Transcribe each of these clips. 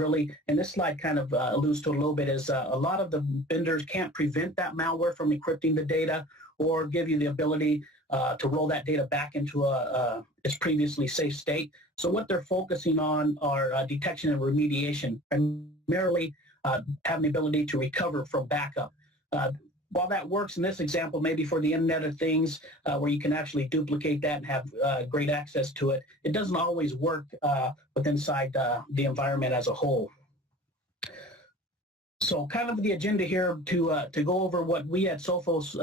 really, and this slide kind of alludes to a little bit, is a lot of the vendors can't prevent that malware from encrypting the data or give you the ability to roll that data back into its previously safe state. So what they're focusing on are detection and remediation, primarily having the ability to recover from backup. While that works in this example, maybe for the Internet of Things, where you can actually duplicate that and have great access to it, it doesn't always work inside the environment as a whole. So kind of the agenda here to go over what we at Sophos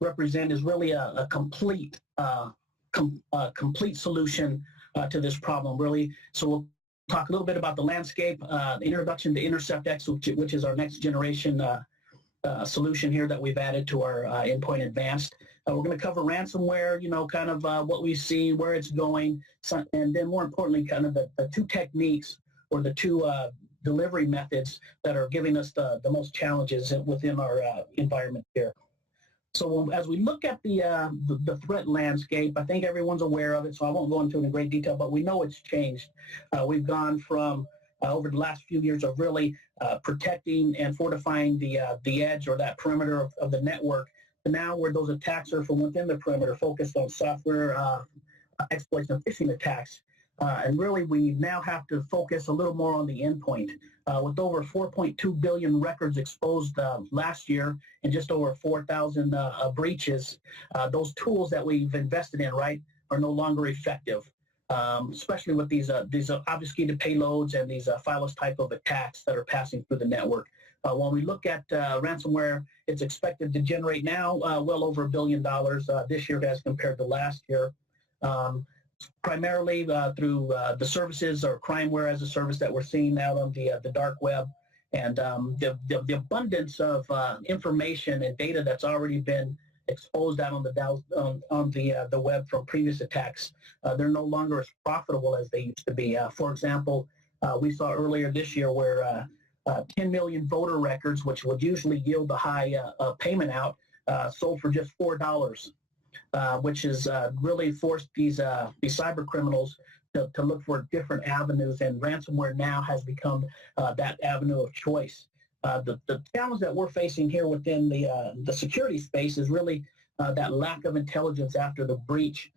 represent is really a complete solution to this problem, really. So we'll talk a little bit about the landscape, introduction to Intercept X, which is our next generation solution here that we've added to our Endpoint Advanced. We're going to cover ransomware, kind of what we see, where it's going, and then more importantly, kind of the two techniques or the two delivery methods that are giving us the most challenges within our environment here. So as we look at the threat landscape, I think everyone's aware of it, so I won't go into it in great detail, but we know it's changed. We've gone from over the last few years of really protecting and fortifying the edge or that perimeter of the network, to now where those attacks are from within the perimeter, focused on software exploits and phishing attacks. And really, we now have to focus a little more on the endpoint. With over 4.2 billion records exposed last year and just over 4,000 breaches, those tools that we've invested in, right, are no longer effective. Especially with these obfuscated payloads and these phylus type of attacks that are passing through the network. When we look at ransomware, it's expected to generate now well over $1 billion this year as compared to last year, primarily through the services or crimeware as a service that we're seeing out on the dark web, and the abundance of information and data that's already been exposed out on the web from previous attacks. They're no longer as profitable as they used to be. For example, we saw earlier this year where 10 million voter records, which would usually yield a high payment out, sold for just $4, which has really forced these cyber criminals to look for different avenues, and ransomware now has become that avenue of choice. The challenge that we're facing here within the security space is really that lack of intelligence after the breach.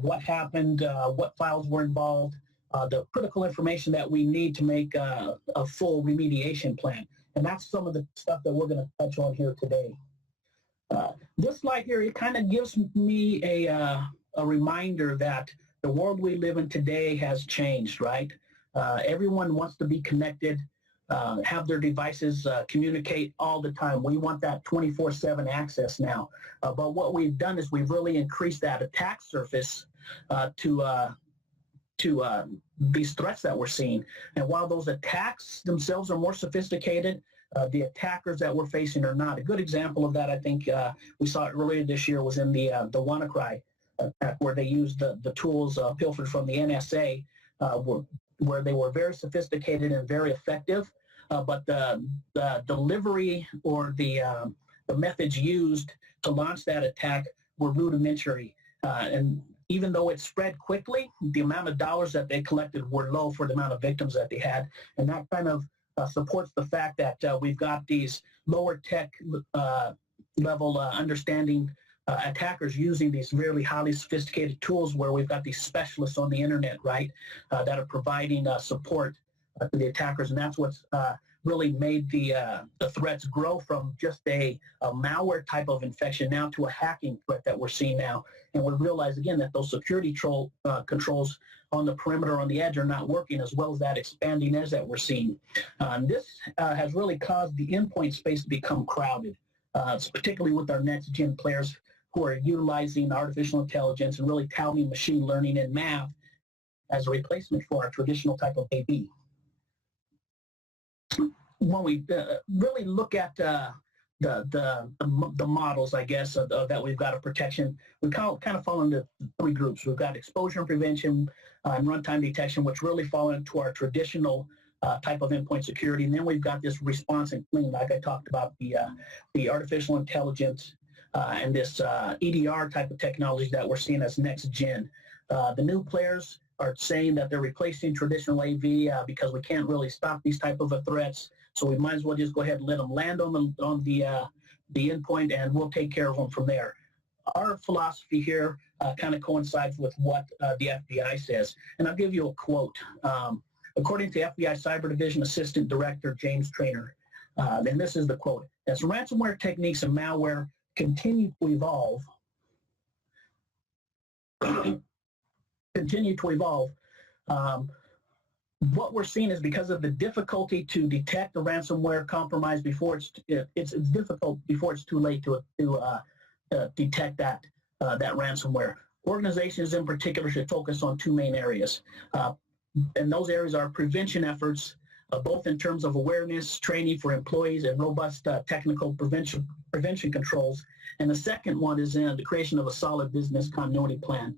What happened, what files were involved, the critical information that we need to make a full remediation plan. And that's some of the stuff that we're going to touch on here today. This slide here, it kind of gives me a reminder that the world we live in today has changed, right? Everyone wants to be connected, have their devices communicate all the time. We want that 24/7 access now. But what we've done is we've really increased that attack surface to these threats that we're seeing. And while those attacks themselves are more sophisticated, the attackers that we're facing are not. A good example of that, I think we saw it earlier this year, was in the WannaCry attack, where they used the tools pilfered from the NSA, where they were very sophisticated and very effective, but the delivery or the methods used to launch that attack were rudimentary. And even though it spread quickly, the amount of dollars that they collected were low for the amount of victims that they had. And that kind of supports the fact that we've got these lower tech level understanding attackers using these really highly sophisticated tools, where we've got these specialists on the internet, right, that are providing support to the attackers. And that's what's really made the threats grow from just a malware type of infection now to a hacking threat that we're seeing now. And we realize, again, that those security controls on the perimeter, on the edge, are not working, as well as that expanding edge that we're seeing. This has really caused the endpoint space to become crowded, particularly with our next-gen players who are utilizing artificial intelligence and really touting machine learning and math as a replacement for our traditional type of AV. When we really look at the models, I guess, that we've got of protection, we kind of fall into three groups. We've got exposure and prevention and runtime detection, which really fall into our traditional type of endpoint security. And then we've got this response and clean, like I talked about, the artificial intelligence and this EDR type of technology that we're seeing as next gen. The new players are saying that they're replacing traditional AV because we can't really stop these type of threats. So we might as well just go ahead and let them land on the endpoint, and we'll take care of them from there. Our philosophy here kind of coincides with what the FBI says, and I'll give you a quote. According to FBI Cyber Division Assistant Director James Traynor, and this is the quote: as ransomware techniques and malware continue to evolve, what we're seeing is because of the difficulty to detect the ransomware compromise before it's difficult before it's too late to detect that ransomware. Organizations in particular should focus on two main areas, and those areas are prevention efforts, both in terms of awareness, training for employees, and robust technical prevention controls. And the second one is in the creation of a solid business continuity plan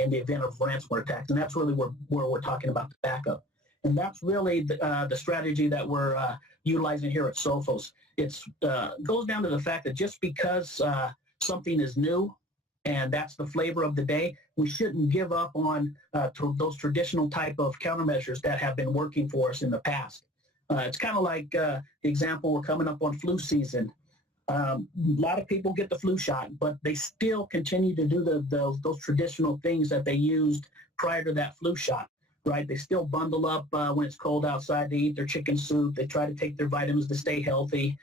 in the event of ransomware attacks, and that's really where we're talking about the backup. And that's really the strategy that we're utilizing here at Sophos. It goes down to the fact that just because something is new and that's the flavor of the day, we shouldn't give up on those traditional type of countermeasures that have been working for us in the past. It's kind of like the example, we're coming up on flu season. A lot of people get the flu shot, but they still continue to do those traditional things that they used prior to that flu shot, right? They still bundle up when it's cold outside. They eat their chicken soup. They try to take their vitamins to stay healthy.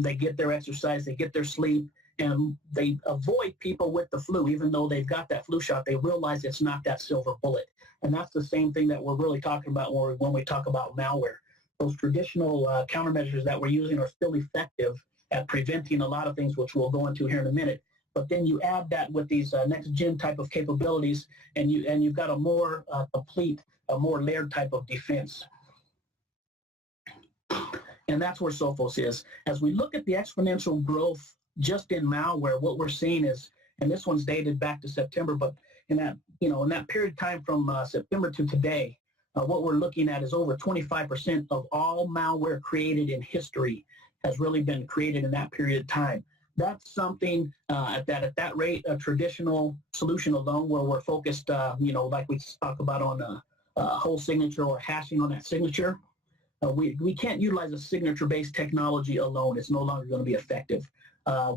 They get their exercise. They get their sleep. And they avoid people with the flu. Even though they've got that flu shot, they realize it's not that silver bullet. And that's the same thing that we're really talking about when we talk about malware. Those traditional countermeasures that we're using are still effective at preventing a lot of things, which we'll go into here in a minute. But then you add that with these next-gen type of capabilities, and you've got a more complete, a more layered type of defense. And that's where Sophos is. As we look at the exponential growth just in malware, what we're seeing is, and this one's dated back to September, but in that period of time from September to today, what we're looking at is over 25% of all malware created in history has really been created in that period of time. That's something at that rate, a traditional solution alone, where we're focused, like we talk about on a whole signature or hashing on that signature. We can't utilize a signature-based technology alone. It's no longer going to be effective.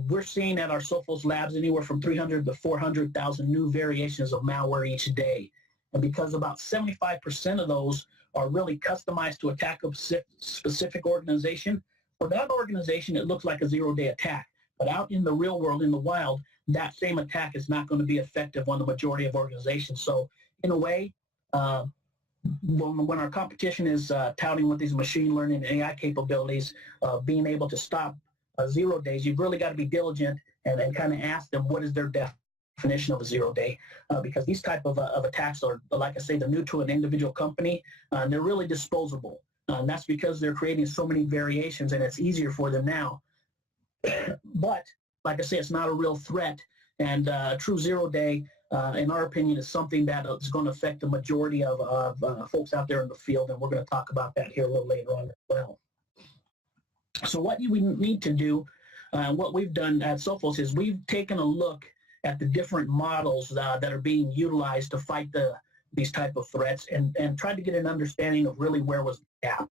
We're seeing at our Sophos labs anywhere from 300 to 400,000 new variations of malware each day. And because about 75% of those are really customized to attack a specific organization, for that organization, it looks like a zero-day attack. But out in the real world, in the wild, that same attack is not going to be effective on the majority of organizations. So in a way, when our competition is touting with these machine learning and AI capabilities, being able to stop 0 days, you've really got to be diligent and kind of ask them what is their definition of a 0 day, because these type of attacks are, like I say, they're new to an individual company, and they're really disposable. And that's because they're creating so many variations, and it's easier for them now. But like I say, it's not a real threat, and a true 0 day, in our opinion, is something that is going to affect the majority of folks out there in the field, and we're going to talk about that here a little later on as well. So what we need to do, what we've done at Sophos, is we've taken a look at the different models that are being utilized to fight these type of threats, and tried to get an understanding of really where was the gap.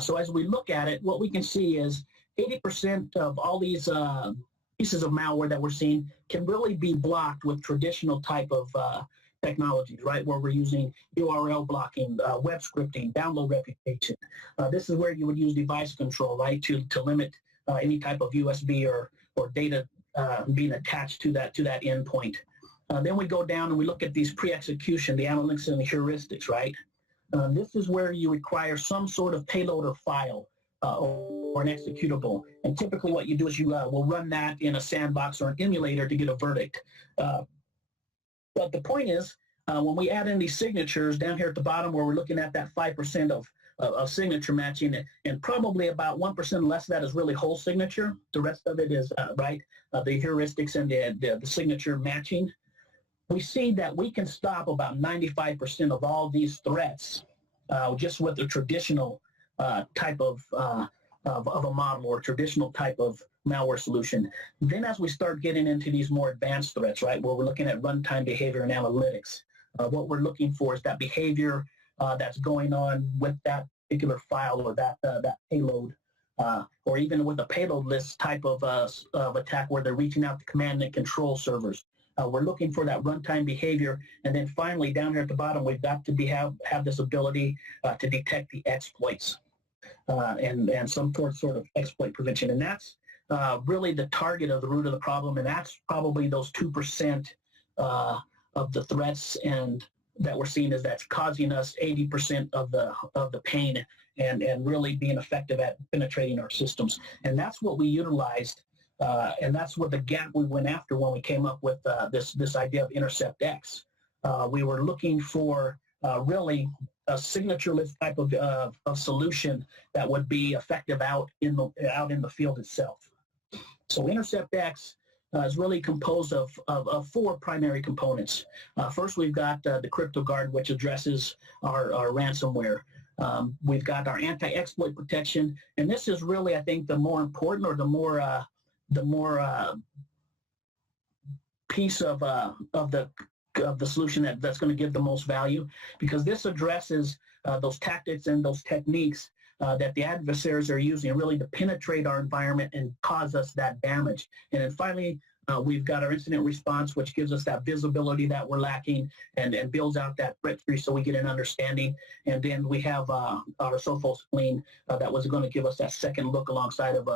So as we look at it, what we can see is 80% of all these pieces of malware that we're seeing can really be blocked with traditional type of technologies, right, where we're using URL blocking, web scripting, download reputation. This is where you would use device control, right, to limit any type of USB or data being attached to that endpoint. Then we go down and we look at these pre-execution, the analytics and the heuristics, right? This is where you require some sort of payload or file or an executable. And typically what you do is you will run that in a sandbox or an emulator to get a verdict. But the point is, when we add in these signatures down here at the bottom, where we're looking at that 5% of signature matching, and probably about 1% less of that is really whole signature. The rest of it is, the heuristics and the signature matching. We see that we can stop about 95% of all these threats just with the traditional type of a model or traditional type of malware solution. Then as we start getting into these more advanced threats, right, where we're looking at runtime behavior and analytics, What we're looking for is that behavior that's going on with that particular file or that payload, or even with a payload list type of attack where they're reaching out to command and control servers. We're looking for that runtime behavior, and then finally down here at the bottom, we've got to have this ability to detect the exploits and some sort of exploit prevention, and that's really the target of the root of the problem, and that's probably those 2% of the threats and that we're seeing is that's causing us 80% of the pain and really being effective at penetrating our systems. And that's what we utilized, and that's what the gap we went after when we came up with this idea of Intercept X. We were looking for really a signature-less type of solution that would be effective out in the field itself. So Intercept X is really composed of 4 primary components. First, we've got the CryptoGuard, which addresses our ransomware. We've got our anti-exploit protection, and this is really, I think, the more important or the more piece of the solution that's going to give the most value, because this addresses those tactics and those techniques that the adversaries are using really to penetrate our environment and cause us that damage. And then finally, we've got our incident response, which gives us that visibility that we're lacking and builds out that threat tree so we get an understanding. And then we have our Sophos Clean that was going to give us that second look alongside of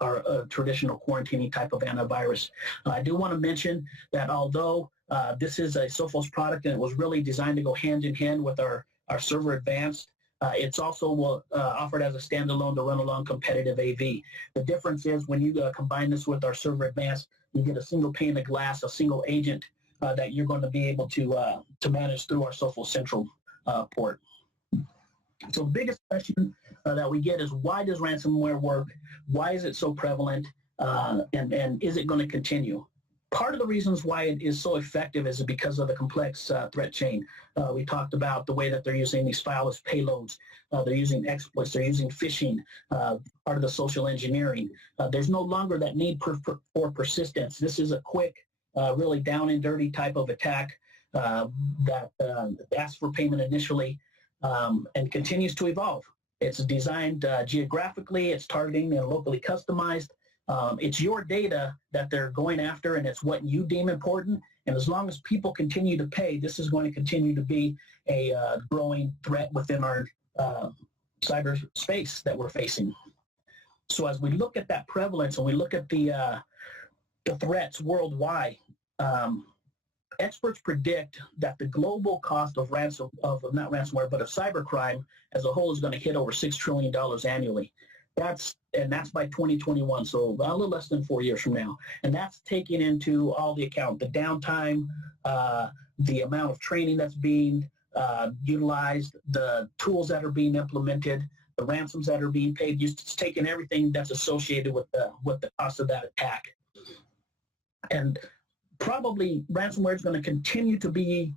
our traditional quarantining type of antivirus. I do want to mention that although this is a Sophos product and it was really designed to go hand in hand with our Server Advanced, it's also offered as a standalone to run along competitive AV. The difference is when you combine this with our Server Advanced, you get a single pane of glass, a single agent that you're going to be able to manage through our Sophos Central port. So the biggest question that we get is, why does ransomware work? Why is it so prevalent? And is it going to continue? Part of the reasons why it is so effective is because of the complex threat chain. We talked about the way that they're using these fileless payloads. They're using exploits. They're using phishing, part of the social engineering. There's no longer that need for persistence. This is a quick, really down and dirty type of attack that asks for payment initially and continues to evolve. It's designed geographically. It's targeting and locally customized. It's your data that they're going after, and it's what you deem important. And as long as people continue to pay, this is going to continue to be a growing threat within our cyberspace that we're facing. So as we look at that prevalence and we look at the threats worldwide, experts predict that the global cost of not ransomware, but of cybercrime as a whole is going to hit over $6 trillion annually. That's by 2021, so a little less than 4 years from now. And that's taking into all the account, the downtime, the amount of training that's being utilized, the tools that are being implemented, the ransoms that are being paid. It's taking everything that's associated with the cost of that attack. And probably ransomware is going to continue to be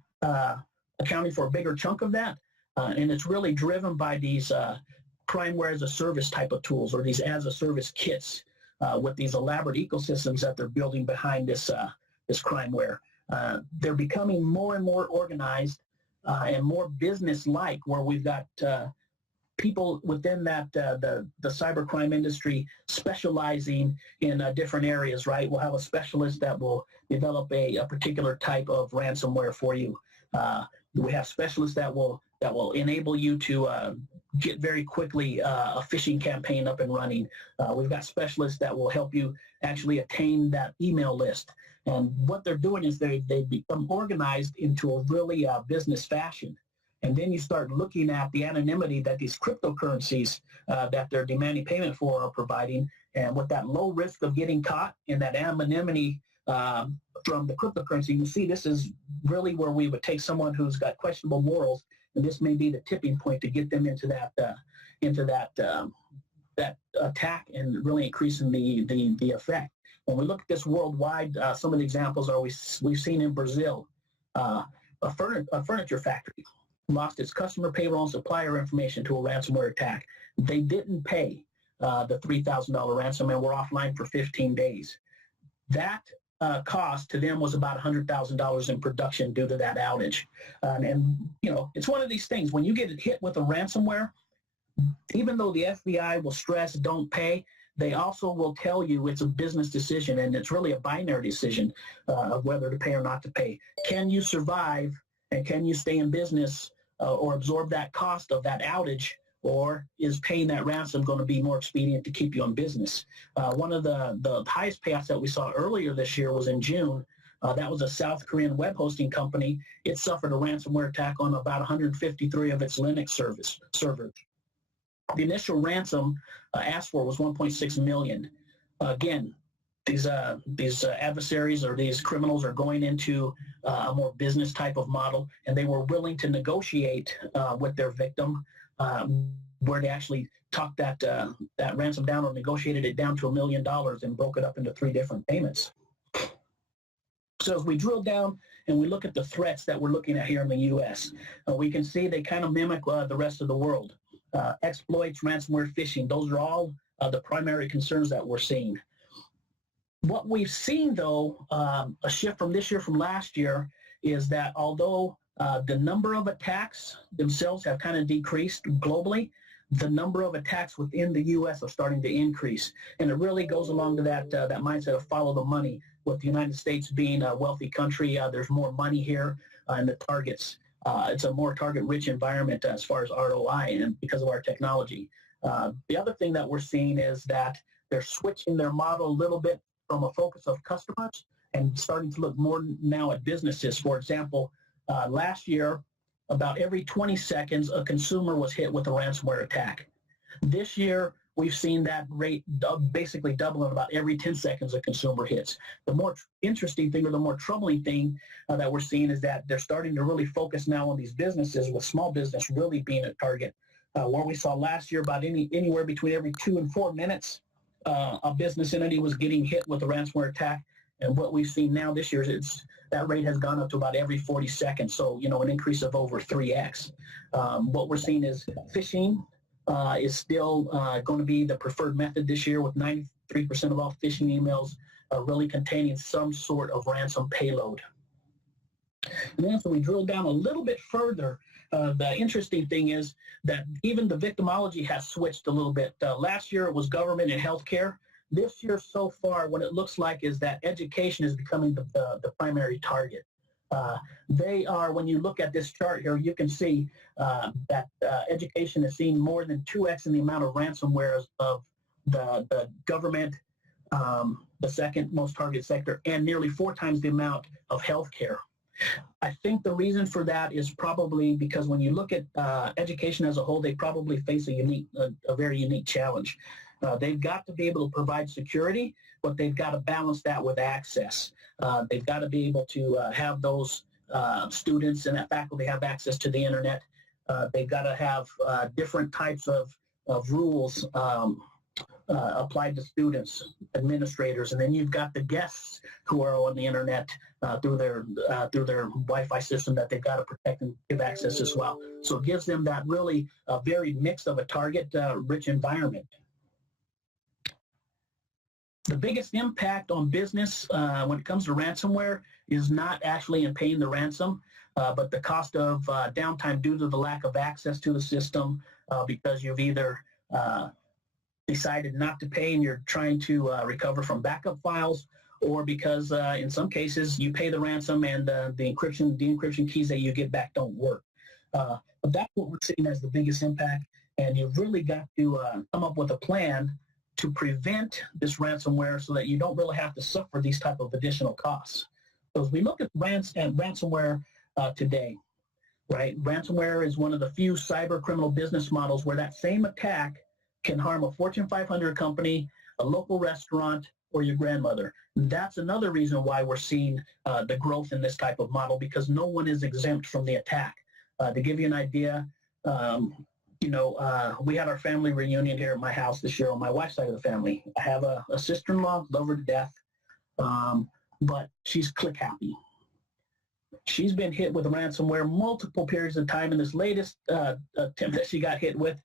accounting for a bigger chunk of that, and it's really driven by these crimeware as a service type of tools, or these as a service kits with these elaborate ecosystems that they're building behind this crimeware. They're becoming more and more organized and more business-like, where we've got people within that the cybercrime industry specializing in different areas, right? We'll have a specialist that will develop a particular type of ransomware for you. We have specialists that will enable you to get very quickly a phishing campaign up and running. We've got specialists that will help you actually attain that email list. And what they're doing is they become organized into a really business fashion. And then you start looking at the anonymity that these cryptocurrencies that they're demanding payment for are providing. And with that low risk of getting caught and that anonymity from the cryptocurrency, you can see this is really where we would take someone who's got questionable morals, and this may be the tipping point to get them into that attack and really increasing the effect. When we look at this worldwide, some of the examples are we've seen in Brazil, a furniture factory lost its customer payroll and supplier information to a ransomware attack. They didn't pay the $3,000 ransom and were offline for 15 days. That cost to them was about $100,000 in production due to that outage. And, you know, it's one of these things. When you get hit with a ransomware, even though the FBI will stress don't pay, they also will tell you it's a business decision, and it's really a binary decision of whether to pay or not to pay. Can you survive, and can you stay in business or absorb that cost of that outage, or is paying that ransom going to be more expedient to keep you in business? One of the highest payouts that we saw earlier this year was in June. That was a South Korean web hosting company. It suffered a ransomware attack on about 153 of its Linux servers. The initial ransom asked for was 1.6 million. Again, these adversaries or these criminals are going into a more business type of model, and they were willing to negotiate with their victim, where they actually talked that ransom down or negotiated it down to $1 million and broke it up into 3 different payments. So as we drill down and we look at the threats that we're looking at here in the U.S., we can see they kind of mimic the rest of the world. Exploits, ransomware, phishing, those are all the primary concerns that we're seeing. What we've seen, though, a shift from this year from last year, is that although the number of attacks themselves have kind of decreased globally, the number of attacks within the U.S. are starting to increase. And it really goes along to that mindset of follow the money. With the United States being a wealthy country, there's more money here and the targets. It's a more target-rich environment as far as ROI and because of our technology. The other thing that we're seeing is that they're switching their model a little bit from a focus of customers and starting to look more now at businesses. For example, last year, about every 20 seconds, a consumer was hit with a ransomware attack. This year, we've seen that rate basically double in about every 10 seconds a consumer hits. The more interesting thing, or the more troubling thing that we're seeing, is that they're starting to really focus now on these businesses, with small business really being a target. Where we saw last year about anywhere between every 2 and 4 minutes, a business entity was getting hit with a ransomware attack. And what we've seen now this year is that rate has gone up to about every 40 seconds. So, you know, an increase of over 3x. What we're seeing is phishing is still going to be the preferred method this year, with 93% of all phishing emails really containing some sort of ransom payload. And then, so we drill down a little bit further. The interesting thing is that even the victimology has switched a little bit. Last year it was government and healthcare. This year so far, what it looks like is that education is becoming the primary target. They are, when you look at this chart here, you can see that education has seen more than 2x in the amount of ransomware of the government, the second most targeted sector, and nearly 4 times the amount of healthcare. I think the reason for that is probably because when you look at education as a whole, they probably face a very unique challenge. They've got to be able to provide security, but they've got to balance that with access. They've got to be able to have those students and that faculty have access to the internet. They've got to have different types of rules applied to students, administrators, and then you've got the guests who are on the internet through their Wi-Fi system that they've got to protect and give access as well. So it gives them that really very mix of a target-rich environment. The biggest impact on business when it comes to ransomware is not actually in paying the ransom, but the cost of downtime due to the lack of access to the system because you've either decided not to pay and you're trying to recover from backup files, or because in some cases you pay the ransom and the encryption keys that you get back don't work. But that's what we're seeing as the biggest impact, and you've really got to come up with a plan to prevent this ransomware so that you don't really have to suffer these type of additional costs. So as we look at ransomware today, right? Ransomware is one of the few cyber criminal business models where that same attack can harm a Fortune 500 company, a local restaurant, or your grandmother. That's another reason why we're seeing the growth in this type of model, because no one is exempt from the attack. To give you an idea, we had our family reunion here at my house this year on my wife's side of the family. I have a sister-in-law, love her to death, but she's click happy. She's been hit with ransomware multiple periods of time. In this latest attempt that she got hit with,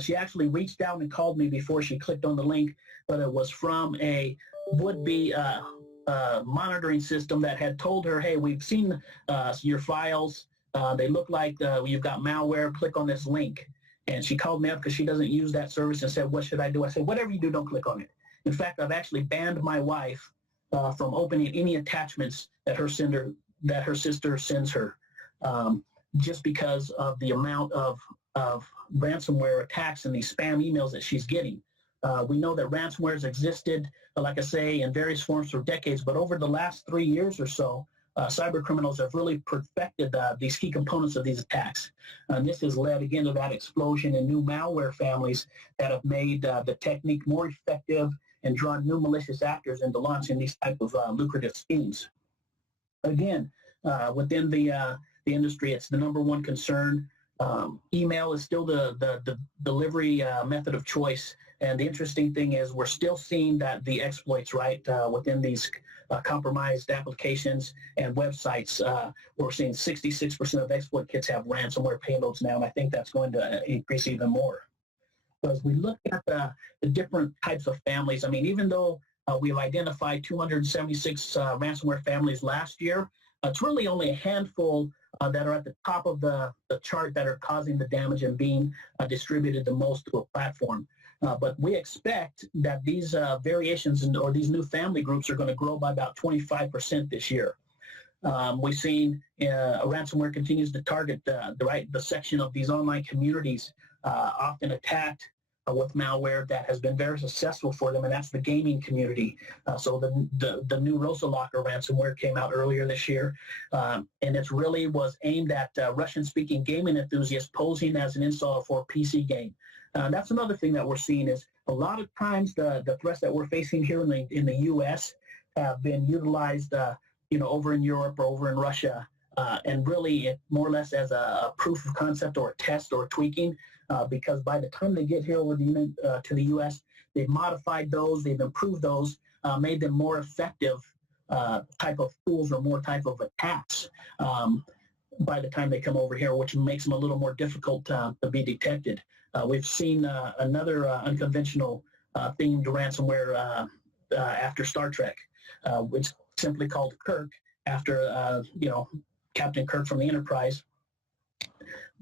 she actually reached down and called me before she clicked on the link, but it was from a would-be monitoring system that had told her, hey, we've seen your files. They look like you've got malware. Click on this link. And she called me up because she doesn't use that service and said, what should I do? I said, whatever you do, don't click on it. In fact, I've actually banned my wife from opening any attachments that her sister sends her, just because of the amount of ransomware attacks and these spam emails that she's getting. We know that ransomware has existed, like I say, in various forms for decades, but over the last 3 years or so, cyber criminals have really perfected these key components of these attacks. And this has led, again, to that explosion in new malware families that have made the technique more effective and drawn new malicious actors into launching these type of lucrative schemes. Again, within the industry, it's the number one concern. Email is still the delivery method of choice. And the interesting thing is we're still seeing that the exploits, right, within these compromised applications and websites. We're seeing 66% of exploit kits have ransomware payloads now, and I think that's going to increase even more. So as we look at the different types of families, I mean, even though we've identified 276 ransomware families last year, it's really only a handful that are at the top of the chart that are causing the damage and being distributed the most to a platform. But we expect that these variations or these new family groups are going to grow by about 25% this year. We've seen ransomware continues to target the section of these online communities often attacked with malware that has been very successful for them, and that's the gaming community. So the new Rosalocker ransomware came out earlier this year, and it really was aimed at Russian-speaking gaming enthusiasts posing as an installer for a PC game. That's another thing that we're seeing is a lot of times the threats that we're facing here in the U.S. have been utilized, over in Europe or over in Russia, and really more or less as a proof of concept or a test or tweaking, because by the time they get here over to the U.S., they've modified those, they've improved those, made them more effective type of tools or more type of attacks by the time they come over here, which makes them a little more difficult to be detected. We've seen another unconventional themed ransomware after Star Trek, which is simply called Kirk, after Captain Kirk from the Enterprise.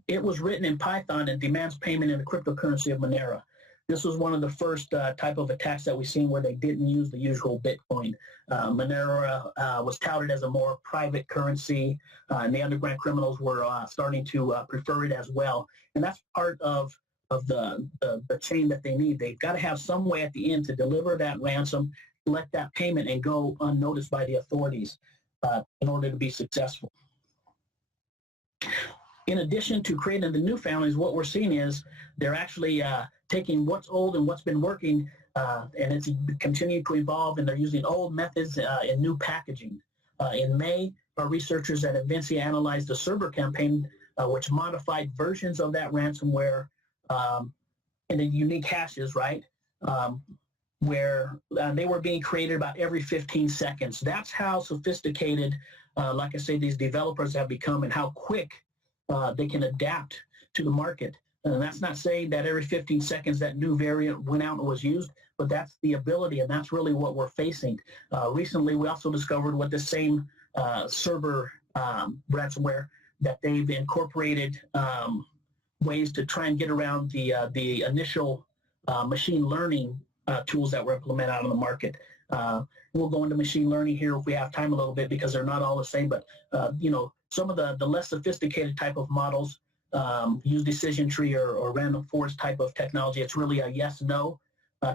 It was written in Python and demands payment in the cryptocurrency of Monero. This was one of the first type of attacks that we've seen where they didn't use the usual Bitcoin. Monero was touted as a more private currency, and the underground criminals were starting to prefer it as well. And that's part of the chain that they need. They've got to have some way at the end to deliver that ransom, collect that payment, and go unnoticed by the authorities in order to be successful. In addition to creating the new families, what we're seeing is they're actually taking what's old and what's been working, and it's continuing to evolve, and they're using old methods in new packaging. In May, our researchers at Invincia analyzed a server campaign which modified versions of that ransomware in the unique hashes, right, where they were being created about every 15 seconds. That's how sophisticated, like I say, these developers have become and how quick they can adapt to the market. And that's not saying that every 15 seconds that new variant went out and was used, but that's the ability, and that's really what we're facing. Recently, we also discovered with the same server ransomware that they've incorporated ways to try and get around the initial machine learning tools that were implemented out on the market. We'll go into machine learning here if we have time a little bit because they're not all the same, but some of the less sophisticated type of models use decision tree or random forest type of technology. It's really a yes-no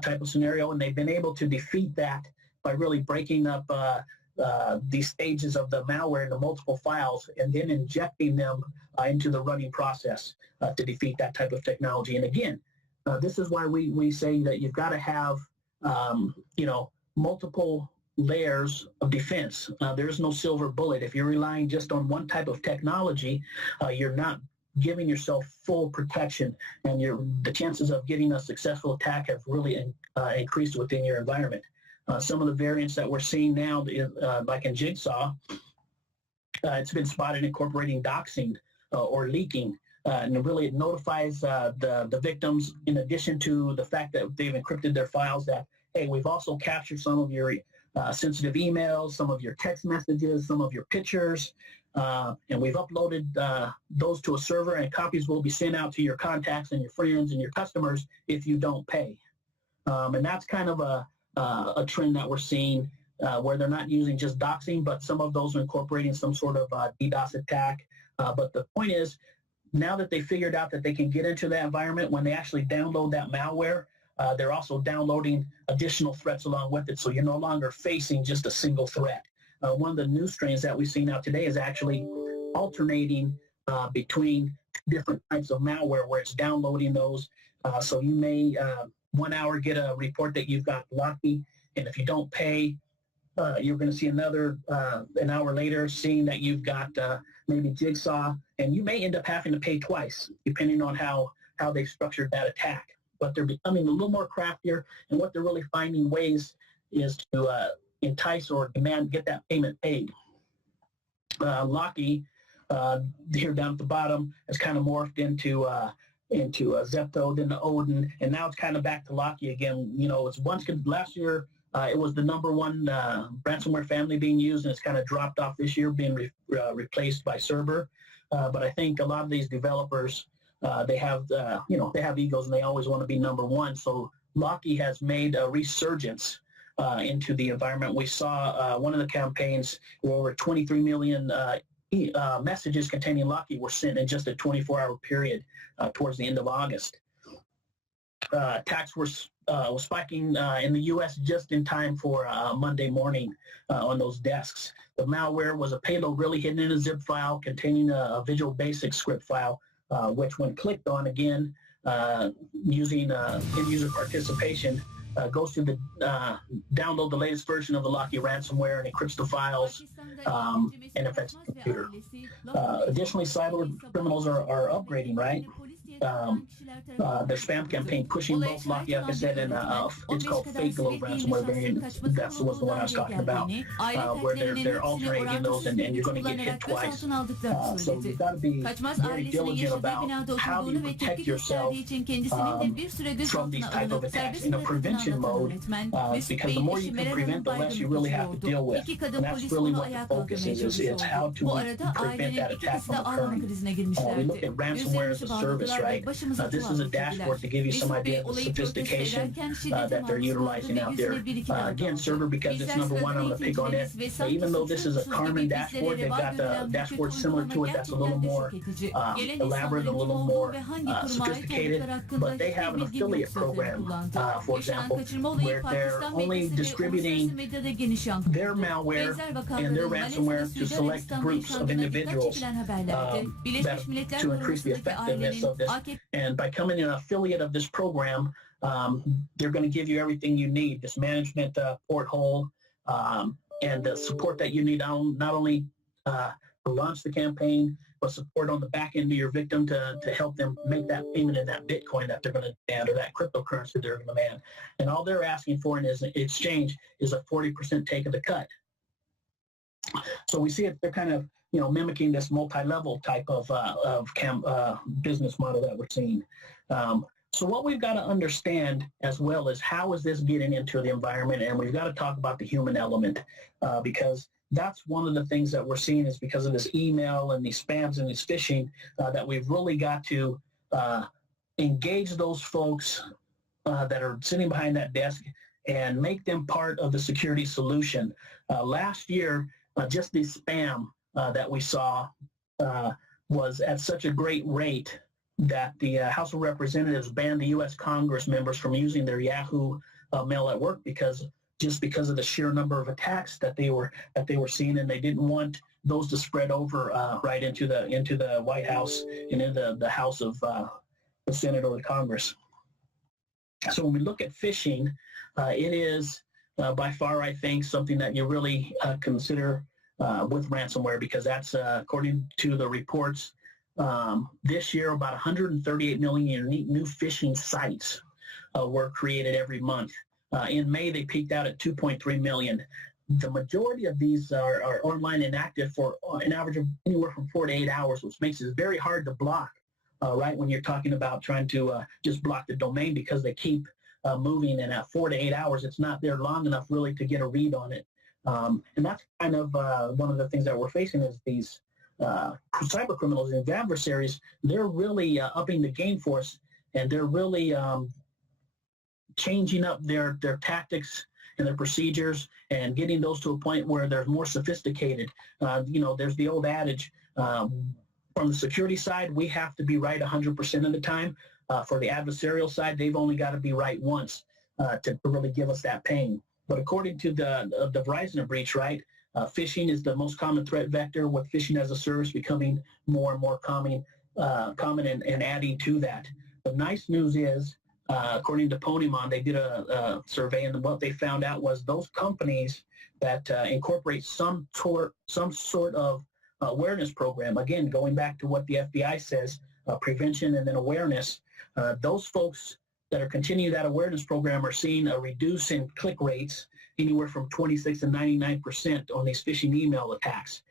type of scenario, and they've been able to defeat that by really breaking up these stages of the malware into multiple files and then injecting them into the running process to defeat that type of technology. And again, this is why we say that you've got to have multiple layers of defense. There's no silver bullet. If you're relying just on one type of technology, you're not giving yourself full protection, and the chances of getting a successful attack have really increased within your environment. Some of the variants that we're seeing now, like in Jigsaw, it's been spotted incorporating doxing or leaking, and really it notifies the victims, in addition to the fact that they've encrypted their files, that, hey, we've also captured some of your sensitive emails, some of your text messages, some of your pictures, and we've uploaded those to a server, and copies will be sent out to your contacts and your friends and your customers if you don't pay. And that's kind of a trend that we're seeing where they're not using just doxing, but some of those are incorporating some sort of DDoS attack. But the point is, now that they figured out that they can get into that environment, when they actually download that malware, they're also downloading additional threats along with it. So you're no longer facing just a single threat. One of the new strains that we've seen out today is actually alternating between different types of malware where it's downloading those. So you may 1 hour get a report that you've got Locky, and if you don't pay, you're going to see another an hour later seeing that you've got maybe Jigsaw, and you may end up having to pay twice depending on how they've structured that attack. But they're becoming a little more craftier, and what they're really finding ways is to entice or demand, get that payment paid. Locky, here down at the bottom, has kind of morphed into Zepto, then to Odin, and now it's kind of back to Locky again. You know, it's last year it was the #1 ransomware family being used, and it's kind of dropped off this year, being replaced by Cerber. But I think a lot of these developers, they have they have egos, and they always want to be #1. So Locky has made a resurgence into the environment. We saw one of the campaigns where over 23 million messages containing Locky were sent in just a 24-hour period towards the end of August. Attacks were spiking in the U.S. just in time for Monday morning on those desks. The malware was a payload really hidden in a zip file containing a Visual Basic script file, which when clicked on again using end-user participation, goes to the download the latest version of the Locky ransomware and encrypts the files and affects the computer. Additionally, cyber criminals are upgrading, right? Their spam campaign pushing both Locky, like I said, and it's called fake globe ransomware variant. That was the one I was talking about, where they're alternating those, and you're going to get hit twice. So you've got to be very diligent about how do you protect yourself from these type of attacks in a prevention mode, because the more you can prevent, the less you really have to deal with. And that's really what the focus is how to prevent that attack from occurring. We look at ransomware as a service, right? This is a dashboard to give you some idea of the sophistication that they're utilizing out there. Again, Cerber, because it's #1, I'm going to pick on it. Even though this is a Carmen dashboard, they've got a dashboard similar to it that's a little more elaborate, a little more sophisticated, but they have an affiliate program, for example, where they're only distributing their malware and their ransomware to select groups of individuals to increase the effectiveness of this. And by becoming an affiliate of this program, they're going to give you everything you need, this management porthole, and the support that you need not only to launch the campaign, but support on the back end of your victim to help them make that payment in that Bitcoin that they're going to demand, or that cryptocurrency they're going to demand. And all they're asking for in exchange is a 40% take of the cut. So we see it, they're kind of mimicking this multi-level type of business model that we're seeing. So what we've got to understand as well is how is this getting into the environment, and we've got to talk about the human element, because that's one of the things that we're seeing is because of this email and these spams and this phishing that we've really got to engage those folks that are sitting behind that desk and make them part of the security solution. Last year, just the spam that we saw was at such a great rate that the House of Representatives banned the U.S. Congress members from using their Yahoo mail at work because of the sheer number of attacks that they were seeing, and they didn't want those to spread over right into the White House and into the House of the Senate or the Congress. So when we look at phishing, it is by far, I think, something that you really consider with ransomware, because that's according to the reports this year, about 138 million unique new phishing sites were created every month. In May, they peaked out at 2.3 million. The majority of these are online and active for an average of anywhere from 4 to 8 hours, which makes it very hard to block, right, when you're talking about trying to just block the domain, because they keep moving, and at 4 to 8 hours, it's not there long enough really to get a read on it. And that's kind of one of the things that we're facing is these cyber criminals and adversaries. They're really upping the game for us, and they're really changing up their tactics and their procedures and getting those to a point where they're more sophisticated. There's the old adage, from the security side, we have to be right 100% of the time. For the adversarial side, they've only got to be right once to really give us that pain. But according to the Verizon breach, right, phishing is the most common threat vector, with phishing as a service becoming more and more common and adding to that. The nice news is, according to Ponymon, they did a survey, and what they found out was those companies that incorporate some sort of awareness program, again, going back to what the FBI says, prevention and then awareness, those folks that are continuing that awareness program are seeing a reduce in click rates anywhere from 26 to 99% on these phishing email attacks,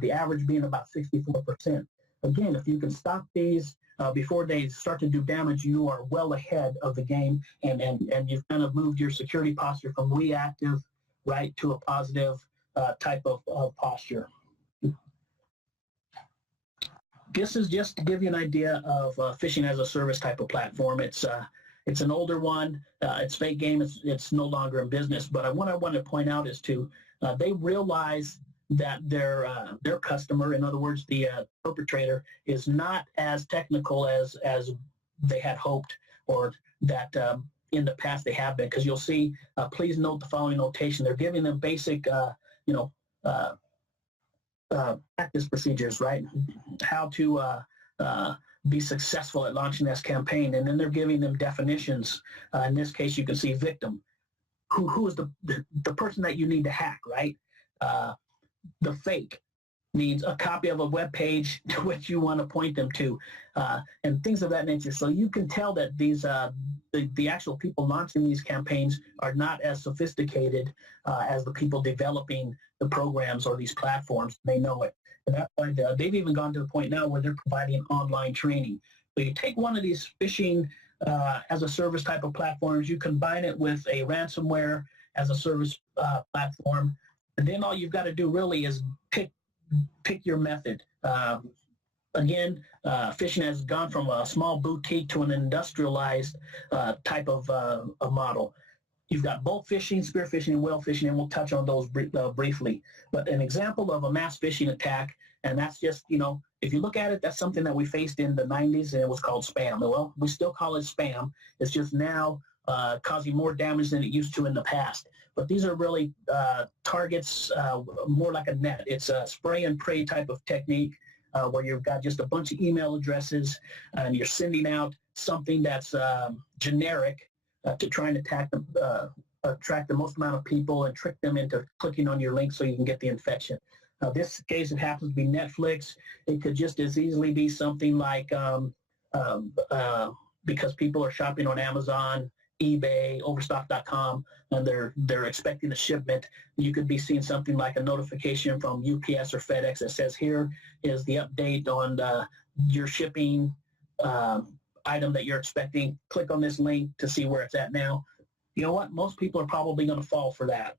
the average being about 64%. Again, if you can stop these before they start to do damage, you are well ahead of the game, and you've kind of moved your security posture from reactive, right, to a positive type of posture. This is just to give you an idea of phishing as a service type of platform. It's an older one. It's fake game. It's no longer in business. But what I want to point out is they realize that their customer, in other words, the perpetrator, is not as technical as they had hoped, or that in the past they have been. Because you'll see, please note the following notation. They're giving them basic, practice procedures, right? How to be successful at launching this campaign, and then they're giving them definitions. In this case, you can see victim, who is the person that you need to hack, right? The fake means a copy of a web page to which you want to point them to, and things of that nature. So you can tell that these the actual people launching these campaigns are not as sophisticated as the people developing the programs or these platforms. They know it. And that's why they've even gone to the point now where they're providing online training. So you take one of these phishing as a service type of platforms, you combine it with a ransomware as a service platform, and then all you've got to do really is pick your method. Again, phishing has gone from a small boutique to an industrialized type of a model. You've got bulk phishing, spear phishing, and whale phishing, and we'll touch on those briefly. But an example of a mass phishing attack, and that's just, if you look at it, that's something that we faced in the 90s, and it was called spam. Well, we still call it spam. It's just now causing more damage than it used to in the past. But these are really targets more like a net. It's a spray and pray type of technique where you've got just a bunch of email addresses, and you're sending out something that's generic to try and attract the most amount of people and trick them into clicking on your link so you can get the infection. This case, it happens to be Netflix. It could just as easily be something like because people are shopping on Amazon, eBay, Overstock.com, and they're expecting a shipment. You could be seeing something like a notification from UPS or FedEx that says, here is the update on your shipping item that you're expecting. Click on this link to see where it's at now. You know what? Most people are probably going to fall for that.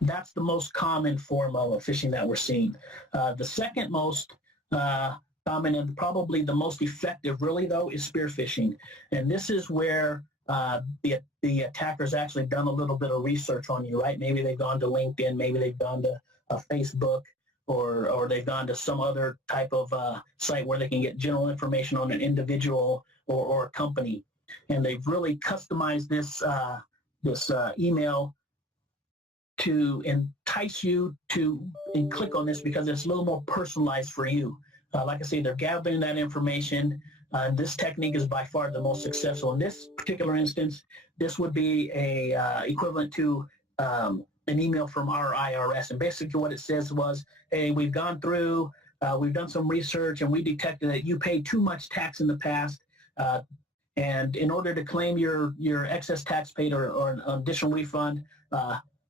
That's the most common form of phishing that we're seeing. The second most common and probably the most effective, really, though, is spear phishing. And this is where the attacker's actually done a little bit of research on you, right? Maybe they've gone to LinkedIn, maybe they've gone to Facebook, or they've gone to some other type of site where they can get general information on an individual or a company. And they've really customized this email to entice you to click on this because it's a little more personalized for you. Like I say, they're gathering that information. This technique is by far the most successful. In this particular instance, this would be equivalent to an email from our IRS. And basically what it says was, hey, we've gone through, we've done some research, and we detected that you paid too much tax in the past. And in order to claim your excess tax paid or an additional refund,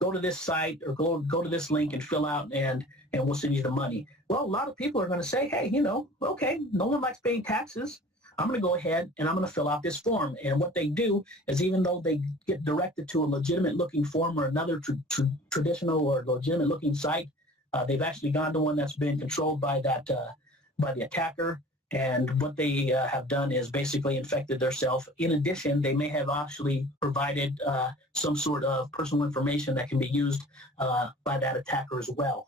go to this site or go to this link and fill out, and we'll send you the money. Well, a lot of people are going to say, hey, okay, no one likes paying taxes. I'm going to go ahead and I'm going to fill out this form. And what they do is, even though they get directed to a legitimate looking form or another traditional or legitimate looking site, they've actually gone to one that's been controlled by by the attacker. And what they have done is basically infected themselves. In addition, they may have actually provided some sort of personal information that can be used by that attacker as well.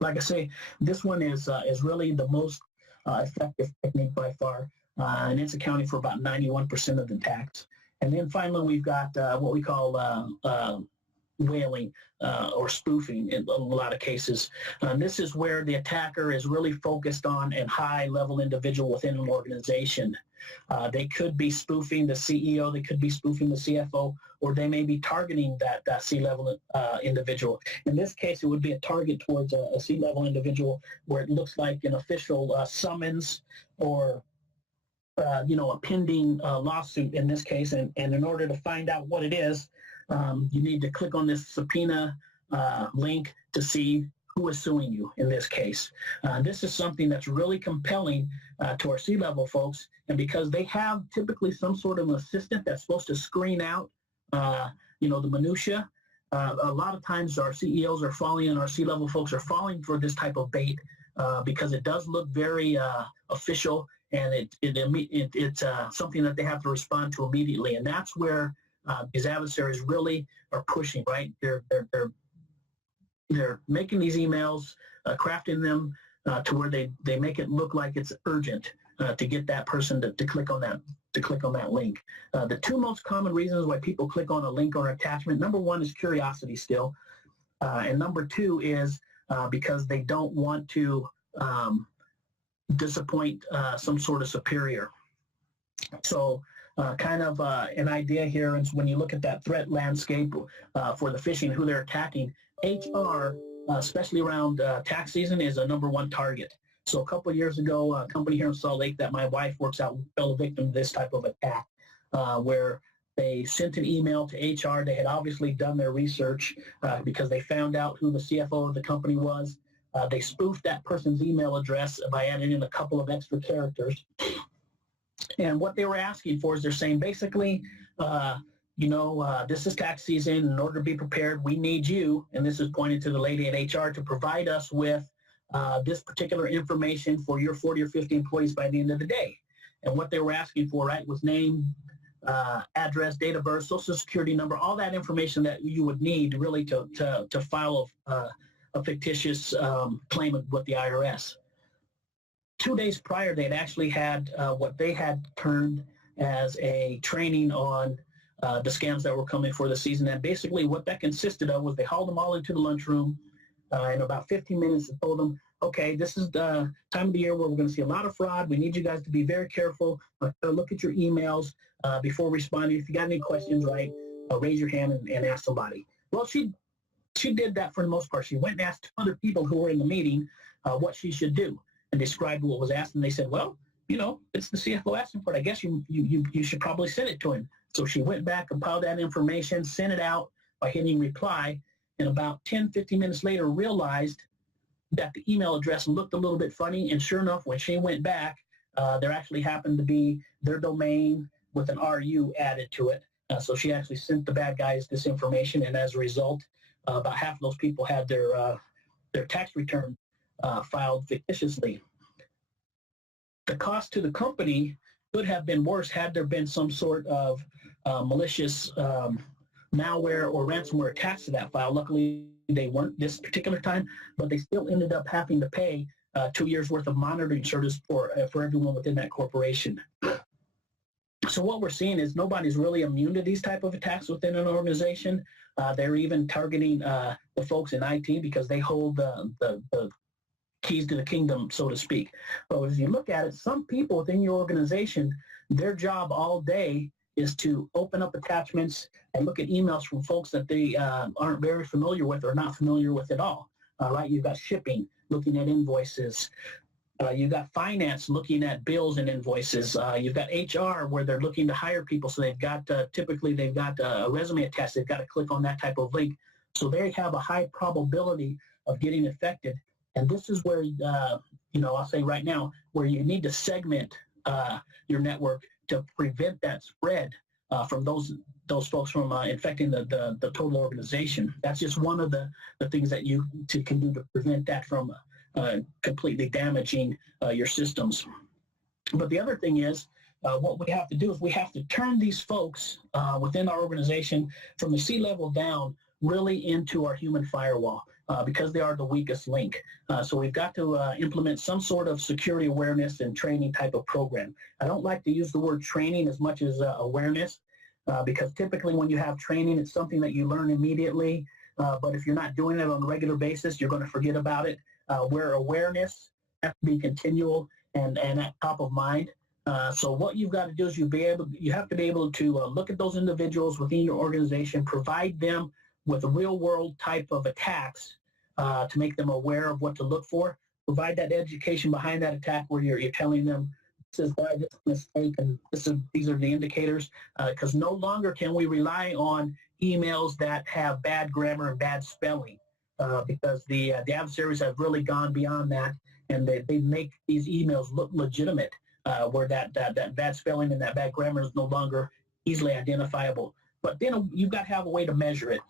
Like I say, this one is really the most effective technique by far, and it's accounting for about 91% of the attacks. And then finally, we've got what we call whaling or spoofing in a lot of cases. This is where the attacker is really focused on a high-level individual within an organization. They could be spoofing the CEO, they could be spoofing the CFO, or they may be targeting that C-level individual. In this case, it would be a target towards a C-level individual where it looks like an official summons or a pending lawsuit in this case. And in order to find out what it is, you need to click on this subpoena link to see who is suing you in this case. This is something that's really compelling to our C-level folks, and because they have typically some sort of assistant that's supposed to screen out, the minutia. A lot of times our CEOs are falling and our C-level folks are falling for this type of bait because it does look very official, and it's something that they have to respond to immediately, and that's where these adversaries really are pushing, right? They're making these emails, crafting them to where they make it look like it's urgent to get that person to click on that link. The two most common reasons why people click on a link or attachment: number one is curiosity still, and number two is because they don't want to disappoint some sort of superior. So kind of an idea here is when you look at that threat landscape for the phishing, who they're attacking, HR, especially around tax season, is a number one target. So a couple of years ago, a company here in Salt Lake that my wife works out fell victim to this type of attack where they sent an email to HR. They had obviously done their research because they found out who the CFO of the company was. They spoofed that person's email address by adding in a couple of extra characters. And what they were asking for is they're saying basically, this is tax season. In order to be prepared, we need you, and this is pointing to the lady at HR, to provide us with this particular information for your 40 or 50 employees by the end of the day. And what they were asking for, right, was name, address, date of birth, social security number, all that information that you would need really to file a fictitious claim with the IRS. 2 days prior, they'd actually had what they had termed as a training on the scams that were coming for the season. And basically what that consisted of was they hauled them all into the lunchroom in about 15 minutes and told them, okay, this is the time of the year where we're going to see a lot of fraud. We need you guys to be very careful. Look at your emails before responding. If you got any questions, right, raise your hand and ask somebody. Well, she did that for the most part. She went and asked other people who were in the meeting what she should do, and described what was asked, and they said, well, it's the CFO asking for it. I guess you should probably send it to him. So she went back, compiled that information, sent it out by hitting reply, and about 10, 15 minutes later realized that the email address looked a little bit funny, and sure enough, when she went back, there actually happened to be their domain with an RU added to it. So she actually sent the bad guys this information, and as a result, about half of those people had their tax return filed fictitiously. The cost to the company could have been worse had there been some sort of malicious malware or ransomware attached to that file. Luckily, they weren't this particular time, but they still ended up having to pay 2 years worth of monitoring service for everyone within that corporation. So what we're seeing is nobody's really immune to these type of attacks within an organization. They're even targeting the folks in IT because they hold the keys to the kingdom, so to speak. But if you look at it, some people within your organization, their job all day is to open up attachments and look at emails from folks that they aren't very familiar with or not familiar with at all. Right? You've got shipping, looking at invoices. You've got finance, looking at bills and invoices. You've got HR, where they're looking to hire people. So they've got, typically they've got a resume attached. They've got to click on that type of link. So they have a high probability of getting affected. And this is where, I'll say right now, where you need to segment your network to prevent that spread from those folks from infecting the total organization. That's just one of the things that you can do to prevent that from completely damaging your systems. But the other thing is, what we have to do is we have to turn these folks within our organization from the C-level down really into our human firewall because they are the weakest link. So we've got to implement some sort of security awareness and training type of program. I don't like to use the word training as much as awareness because typically when you have training, it's something that you learn immediately. But if you're not doing it on a regular basis, you're going to forget about it. Where awareness has to be continual and at top of mind. So what you've got to do is you have to be able to look at those individuals within your organization, provide them with a real-world type of attacks to make them aware of what to look for, provide that education behind that attack where you're telling them this is why this mistake and these are the indicators, because no longer can we rely on emails that have bad grammar and bad spelling because the adversaries have really gone beyond that and they make these emails look legitimate. Where that bad spelling and that bad grammar is no longer easily identifiable. But then you've got to have a way to measure it.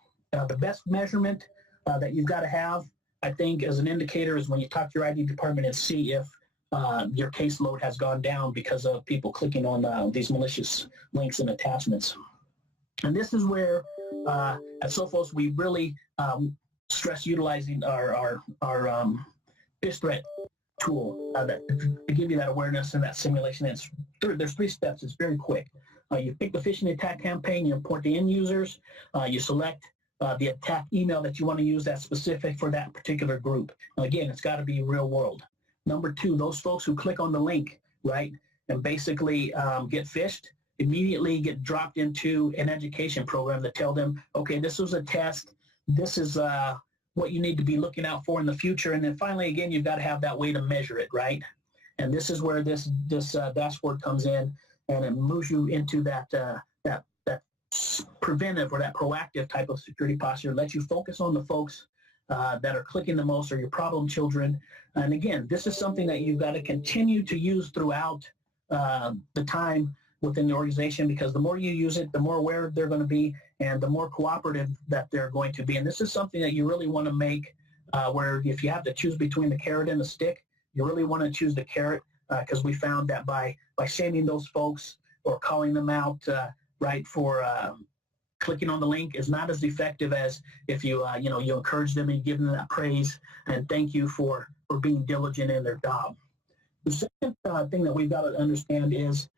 The best measurement that you've got to have, I think, as an indicator is when you talk to your IT department and see if your caseload has gone down because of people clicking on these malicious links and attachments. And this is where, at Sophos, we really stress utilizing our phish threat tool to give you that awareness and that simulation. There's 3 steps. It's very quick. You pick the phishing attack campaign, you import the end users, you select the attack email that you want to use that's specific for that particular group. Now, again, it's got to be real world. Number 2, those folks who click on the link, right, and basically get phished, immediately get dropped into an education program that tell them, okay, this was a test, this is what you need to be looking out for in the future. And then finally, again, you've got to have that way to measure it, right? And this is where this dashboard comes in, and it moves you into that preventive or that proactive type of security posture, lets you focus on the folks that are clicking the most or your problem children. And again, this is something that you've got to continue to use throughout the time within the organization, because the more you use it, the more aware they're going to be and the more cooperative that they're going to be. And this is something that you really want to make where if you have to choose between the carrot and the stick, you really want to choose the carrot because we found that by shaming those folks or calling them out right for clicking on the link is not as effective as if you you encourage them and give them that praise and thank you for being diligent in their job. The second thing that we've got to understand is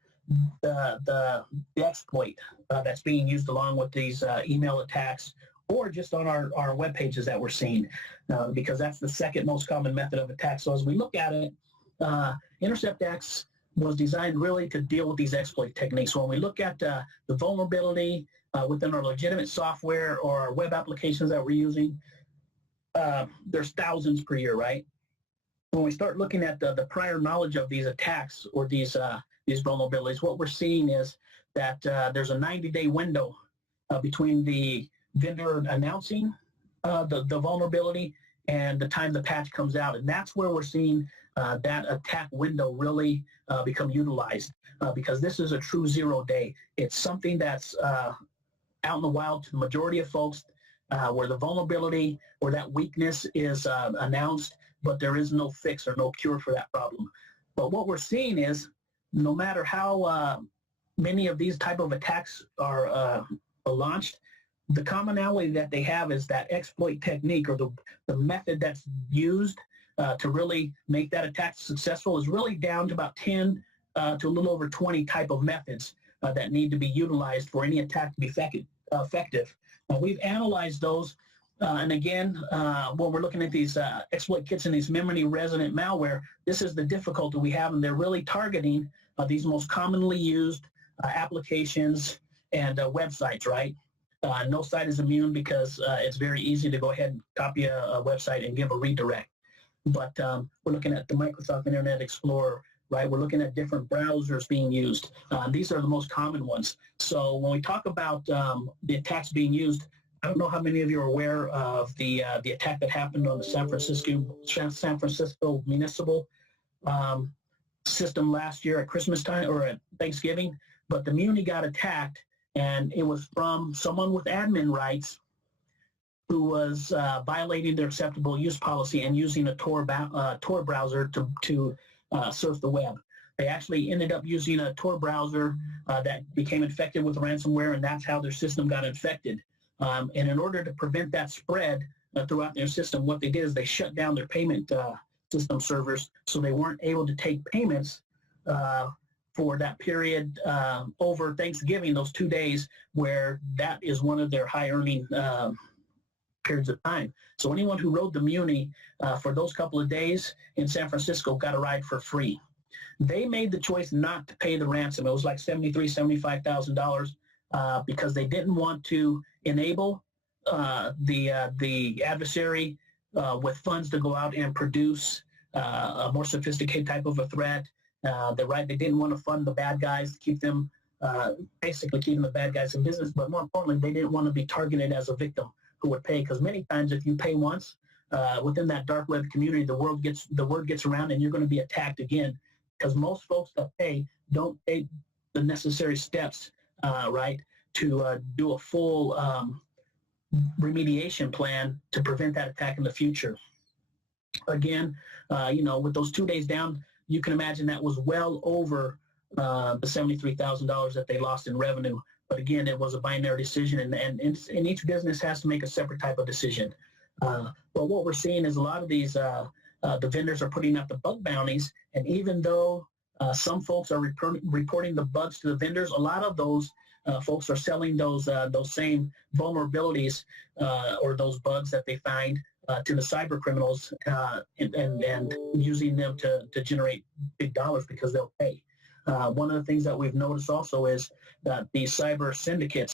the exploit that's being used along with these email attacks or just on our web pages that we're seeing because that's the second most common method of attack. So as we look at it, InterceptX was designed really to deal with these exploit techniques. So when we look at the vulnerability within our legitimate software or our web applications that we're using, there's thousands per year, right? When we start looking at the prior knowledge of these attacks or these vulnerabilities, what we're seeing is that there's a 90-day window between the vendor announcing the vulnerability and the time the patch comes out. And that's where we're seeing that attack window really become utilized because this is a true 0 day. It's something that's out in the wild to the majority of folks where the vulnerability or that weakness is announced, but there is no fix or no cure for that problem. But what we're seeing is no matter how many of these type of attacks are launched, the commonality that they have is that exploit technique or the method that's used to really make that attack successful is really down to about 10 to a little over 20 type of methods that need to be utilized for any attack to be effective. We've analyzed those, and again, when we're looking at these exploit kits and these memory resident malware, this is the difficulty we have, and they're really targeting these most commonly used applications and websites, right? No site is immune because it's very easy to go ahead and copy a website and give a redirect. But we're looking at the Microsoft Internet Explorer, right? We're looking at different browsers being used. These are the most common ones. So when we talk about the attacks being used, I don't know how many of you are aware of the attack that happened on the San Francisco Municipal system last year at Christmas time or at Thanksgiving, but the Muni got attacked, and it was from someone with admin rights who was violating their acceptable use policy and using a Tor browser to surf the web. They actually ended up using a Tor browser that became infected with ransomware, and that's how their system got infected. And in order to prevent that spread throughout their system, what they did is they shut down their payment system servers, so they weren't able to take payments for that period over Thanksgiving, those 2 days where that is one of their high earning periods of time. So anyone who rode the Muni for those couple of days in San Francisco got a ride for free. They made the choice not to pay the ransom. It was like $73,000, $75,000 because they didn't want to enable the adversary with funds to go out and produce a more sophisticated type of a threat. They didn't want to fund the bad guys to keep them, basically keeping the bad guys in business, but more importantly, they didn't want to be targeted as a victim who would pay, because many times if you pay once within that dark web community, the word gets around and you're going to be attacked again, because most folks that pay don't take the necessary steps, right, to do a full remediation plan to prevent that attack in the future. Again, with those 2 days down, you can imagine that was well over the $73,000 that they lost in revenue. But again, it was a binary decision, and each business has to make a separate type of decision. But what we're seeing is a lot of these, the vendors are putting out the bug bounties, and even though some folks are reporting the bugs to the vendors, a lot of those folks are selling those same vulnerabilities or those bugs that they find to the cyber criminals and using them to generate big dollars because they'll pay. One of the things that we've noticed also is that these cyber syndicates